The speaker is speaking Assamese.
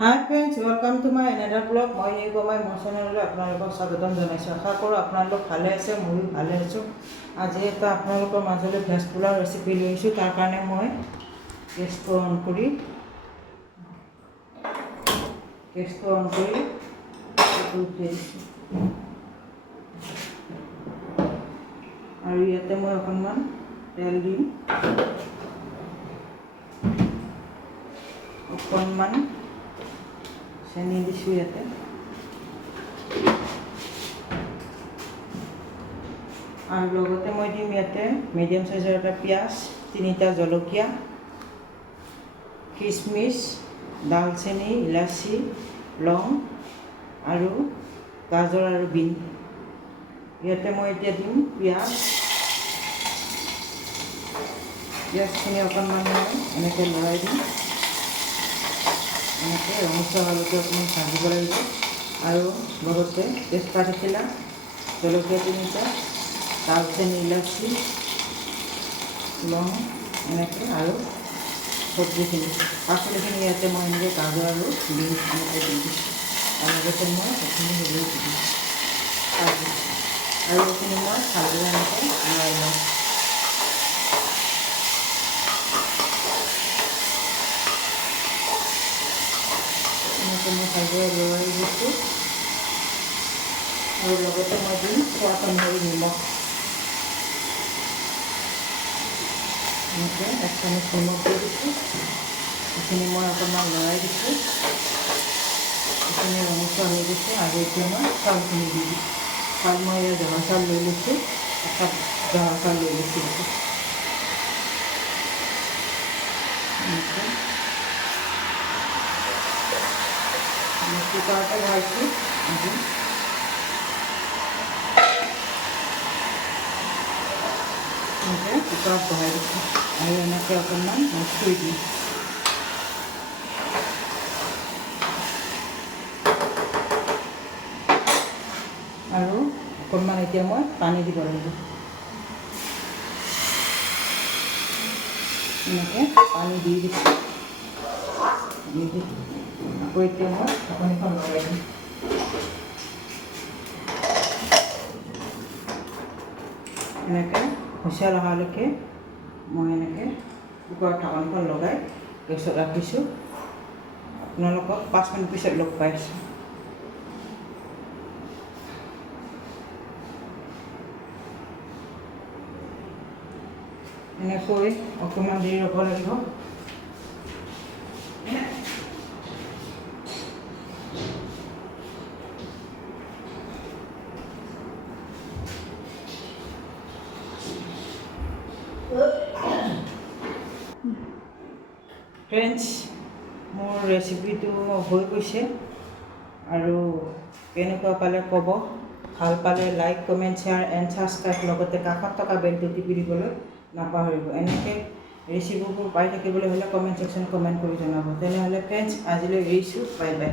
Hi friends, welcome to my another vlog. মই নিগমাই মোৰ চেনেললৈ আপোনালোকক স্বাগতম জনাইছোঁ। আশা কৰোঁ আপোনালোক ভালে আছে, ময়ো ভালে আছোঁ। আজি এটা আপোনালোকৰ মাজলৈ ভেজ পোলাও ৰেচিপি লৈ আহিছোঁ। তাৰ কাৰণে মই গেছটো অন কৰি উঠাই দিছোঁ। আৰু ইয়াতে মই অকণমান তেল দিম, অকণমান চেনি দিছোঁ ইয়াতে, আৰু লগতে মই দিম ইয়াতে মিডিয়াম সাইজৰ এটা পিঁয়াজ, 3টা জলকীয়া, কিচমিচ, দালচেনি, ইলাচি, লং আৰু গাজৰ আৰু বিন। ইয়াতে মই এতিয়া দিম পিঁয়াজখিনি অকণমান মই এনেকৈ লৰাই দিম, এনেকৈ ৰঙচুৱা হোৱালৈকে অকণমান ভাজিব লাগিব। আৰু লগতে তেজপাত এখিলা, জলকীয়া 3টা, দালচেনি, ইলাচি, লং এনেকৈ, আৰু চব্জিখিনি পাচলিখিনি ইয়াতে মই এনেকৈ গাজৰ আৰু বিন এনেকৈ দি দিছোঁ। আৰু লগতে মই সেইখিনি হেৰি দিম আৰু এইখিনি মই ভালদৰে এনেকৈ লৰাই লওঁ। এনেকৈ মই ভালদৰে লৰাই দিছোঁ। আৰু লগতে মই দিম সোৱাদ অনুসৰি নিমখ, এনেকৈ 1 চামুচ নিমখ দি দিছোঁ। এইখিনি মই অকণমান লৰাই দিছোঁ, এইখিনি ৰঙচুৱা হৈ গৈছে। আৰু এতিয়া মই চাউলখিনি দি দিছোঁ। চাউল মই ইয়াত জহা চাউল লৈ লৈছোঁ, 1 কাপ জহা চাউল লৈ লৈছোঁ। কুকাৰতে বহাইছোঁ আজি। এনেকৈ কুকাৰত বহাই দিছোঁ আৰু এনেকৈ অকণমান মই থৈ দিম। আৰু অকণমান এতিয়া মই পানী দিব লাগিব। এনেকৈ পানী দি দিছোঁ। আকৌ এতিয়া মই ঢাকনিখন লগাই দিম। এনেকৈ হুইচেল অহালৈকে মই এনেকৈ কুকাৰৰ ঢাকনিখন লগাই গেছত ৰাখিছোঁ। আপোনালোকক 5 মিনিট পিছত লগ পাইছোঁ। এনেকৈ অকণমান দেৰি ৰ'ব লাগিব। ফ্ৰেণ্ডছ, মোৰ ৰেচিপিটো হৈ গৈছে, আৰু কেনেকুৱা পালে ক'ব। ভাল পালে like, comment, share and subscribe, লগতে কাষত থকা বেলটো টিপি দিবলৈ নাপাহৰিব। এনেকৈ ৰেচিপিবোৰ পাই থাকিবলৈ হ'লে কমেণ্ট ছেকশ্যন কমেণ্ট কৰি জনাব। তেনেহ'লে ফ্ৰেণ্ডছ, আজিলৈ এৰিছোঁ। Bye bye.